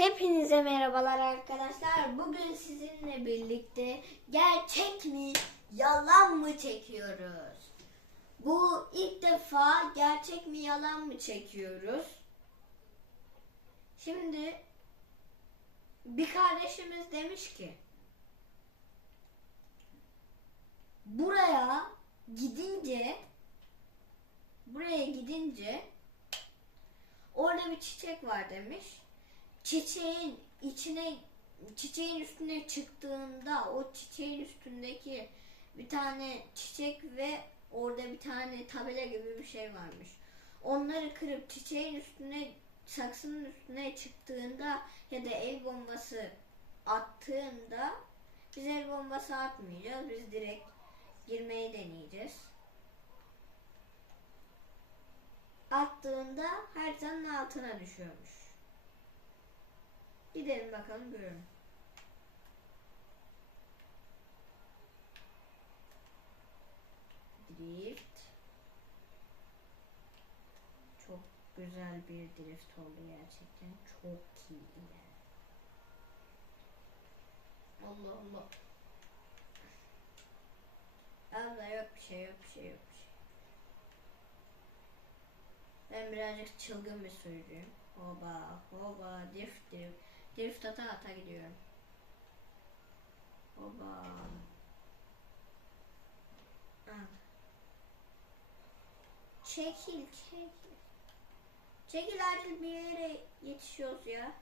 Hepinize merhabalar arkadaşlar. Bugün sizinle birlikte gerçek mi yalan mı çekiyoruz? Bu ilk defa gerçek mi yalan mı çekiyoruz? Şimdi bir kardeşimiz demiş ki buraya gidince buraya gidince orada bir çiçek var demiş çiçeğin içine çiçeğin üstüne çıktığında o çiçeğin üstündeki bir tane çiçek ve orada bir tane tabela gibi bir şey varmış. Onları kırıp çiçeğin üstüne saksının üstüne çıktığında ya da el bombası attığında biz el bombası atmayacağız. Biz direkt girmeyi deneyeceğiz. Attığında haritanın altına düşüyormuş. Gidelim bakalım görelim. Drift. Çok güzel bir drift oldu gerçekten. Çok iyi. Allah Allah. Allah yok bir şey yok bir şey yok bir şey. Ben birazcık çılgın bir sürücüyüm. Hoba hoba drift drift. Drift ata ata gidiyorum. Hoba. Ah. Çekil çekil. Çekil acil bir yere yetişiyoruz ya.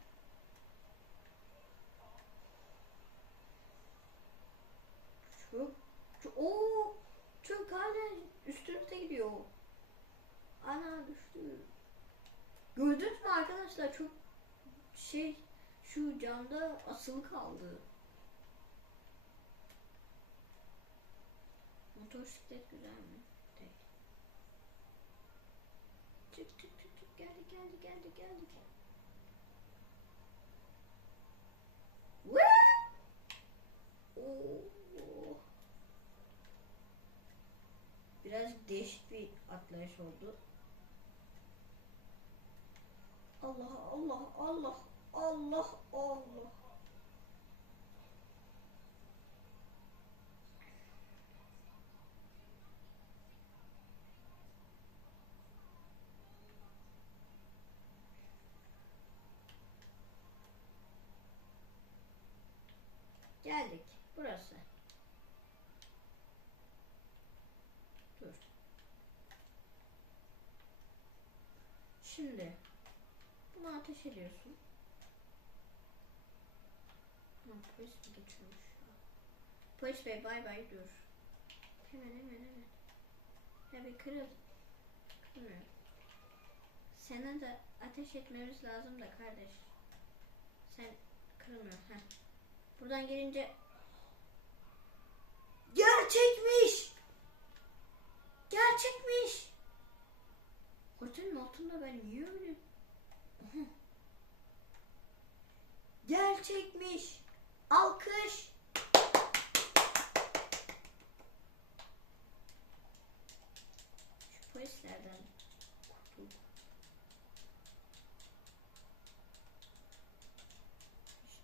Çok, çok ooo çok hala üstümüzde gidiyor. Ana düştü. Gördünüz mü arkadaşlar çok şey şu camda asılı kaldı. Motosiklet güzel mi? Değil. Çık çık çık çık geldi geldi geldi geldi. Biraz değişik bir atlayış oldu. Allah Allah Allah Allah Allah. Geldik. Burası. Dur. Şimdi bunu ateş ediyorsun. Ha, polis mi geçiyormuş? Polis bey bay bay dur. Hemen hemen hemen. Ya bir kırıl. Kırmıyor. Sana da ateş etmemiz lazım da kardeş. Sen kırılmıyor. Heh. Buradan gelince Gerçekmiş! Gerçekmiş! Otelin altında ben niye öyle? Gerçekmiş! Alkış! Şu polislerden kurtul.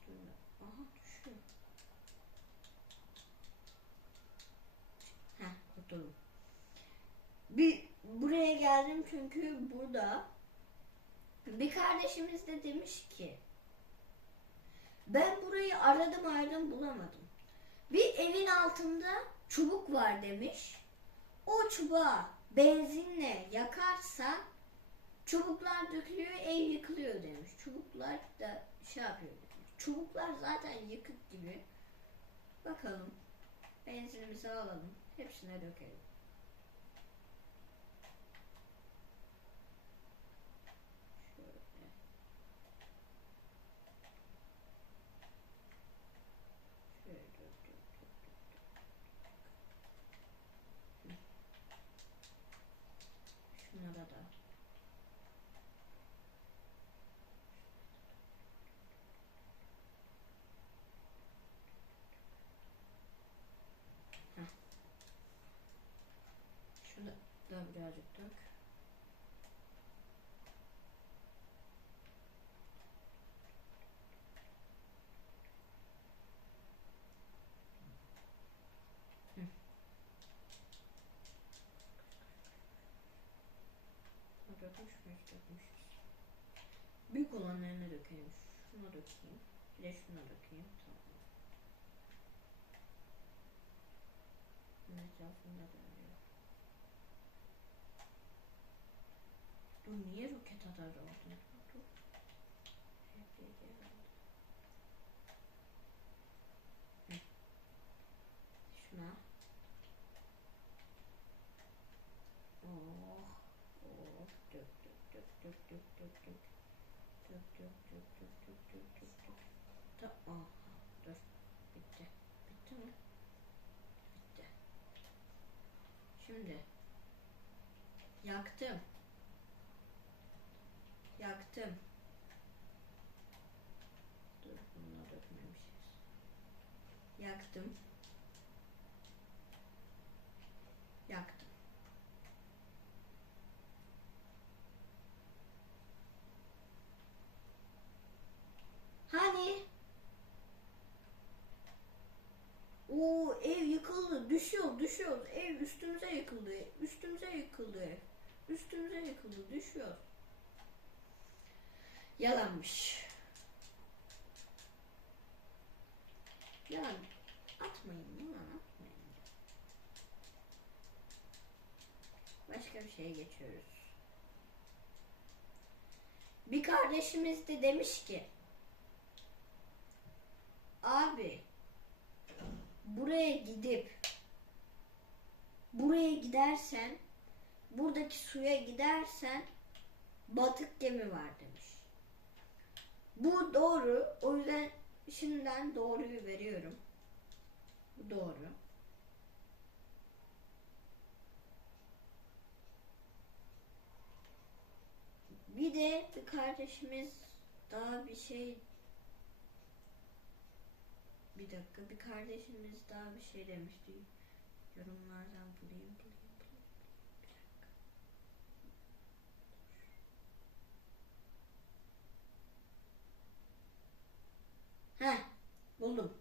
Durmuyor. Aha düşüyor. Bir buraya geldim çünkü burada bir kardeşimiz de demiş ki ben burayı aradım aradım bulamadım. Bir evin altında çubuk var demiş. O çubuğa benzinle yakarsa çubuklar dökülüyor ev yıkılıyor demiş. Çubuklar da şey yapıyor demiş. Çubuklar zaten yıkık gibi. Bakalım. Benzinimizi alalım. Hepsine dökelim. Daha birazcık dök. Hı. Dökmüş müyüz? Dökmüşüz. Büyük olanlarına dökelim. Şuna dökeyim. Bir de şuna dökeyim. Tamam. Bunun etrafında dönüyor. Niye roket atar oldun? Dur. Hep geri aldım. Hı. Şuna. Oh. Oh. Dök dök dök dök dök dök dök. Dök dök dök dök dök dök dök dök. Ta Aha. Dur. Bitti. Bitti mi? Bitti. Şimdi. Yaktım. Yaktım. Dur bunu da dökmemişiz. Yaktım. Yaktım. Hani? O ev yıkıldı. Düşüyor, düşüyor. Ev üstümüze yıkıldı. Üstümüze yıkıldı. Üstümüze yıkıldı. Düşüyor. Yalanmış. Yalan. Atmayın yalan atmayın. Başka bir şeye geçiyoruz. Bir kardeşimiz de demiş ki Abi buraya gidip buraya gidersen buradaki suya gidersen batık gemi var demiş. Bu doğru. O yüzden şimdiden doğruyu veriyorum. Bu doğru. Bir de bir kardeşimiz daha bir şey bir dakika bir kardeşimiz daha bir şey demişti. Yorumlardan bulayım. Bir dakika. Heh buldum.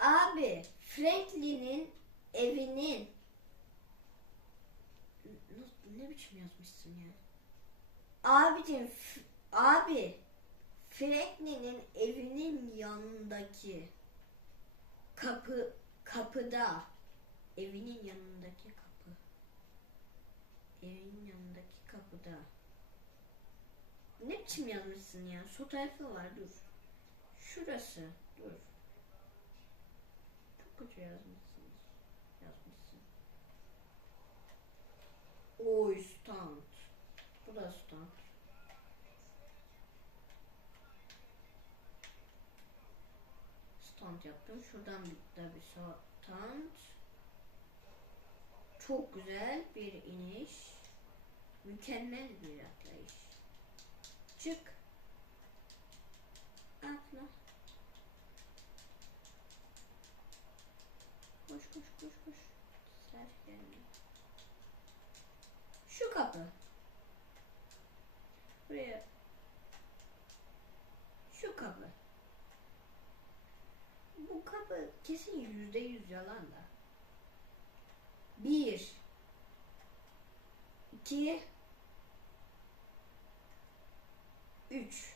Abi Franklin'in evinin yazmışsın ya? Abicim abi Franklin'in evinin yanındaki kapı kapıda evinin yanındaki kapı evinin yanındaki kapıda ne biçim yazmışsın ya? Sol tarafı var dur. Şurası dur. Çok kötü yazmışsın. Yazmışsın. Oy stand. Bu da stand. Stand yaptım. Şuradan bir de bir stand. Çok güzel bir iniş. Mükemmel bir atlayış. Çık. Atla. Koş koş koş koş. Ser gelme. Şu kapı. Buraya. Şu kapı. Bu kapı kesin yüzde yüz yalan da. Bir. iki, Üç.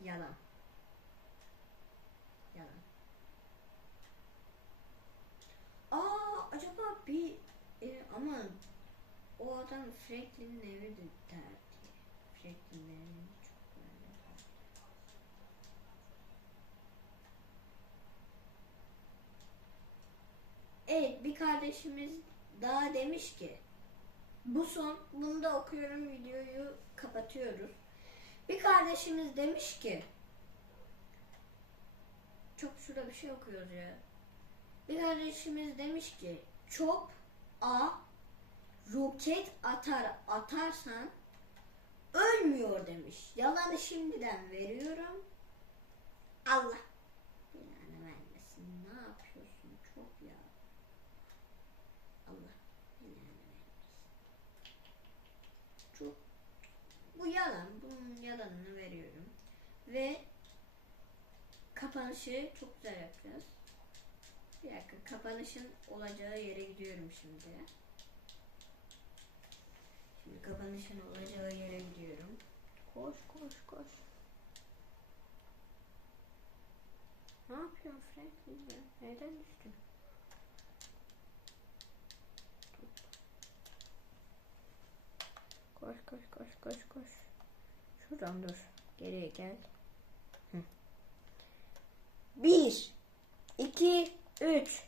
Yalan. Yalan. O adam Franklin'in evi de derdi. Franklin'in evini çok derdi. Evet bir kardeşimiz daha demiş ki bu son bunu da okuyorum videoyu kapatıyoruz. Bir kardeşimiz demiş ki çok şurada bir şey okuyoruz ya. Bir kardeşimiz demiş ki çok a roket atar atarsan ölmüyor demiş. Yalanı şimdiden veriyorum. Allah belanı vermesin. Ne yapıyorsun? Çok ya. Allah belanı vermesin. Çok bu yalan. Bunun yalanını veriyorum. Ve kapanışı çok güzel yapacağız. Bir dakika kapanışın olacağı yere gidiyorum şimdi. Şimdi kapanışın olacağı yere gidiyorum. Koş koş koş. Ne yapıyorsun Franklin ya? Nereden düştün? Koş koş koş koş koş. Şuradan dur. Geriye gel. Hı. Bir, iki, üç.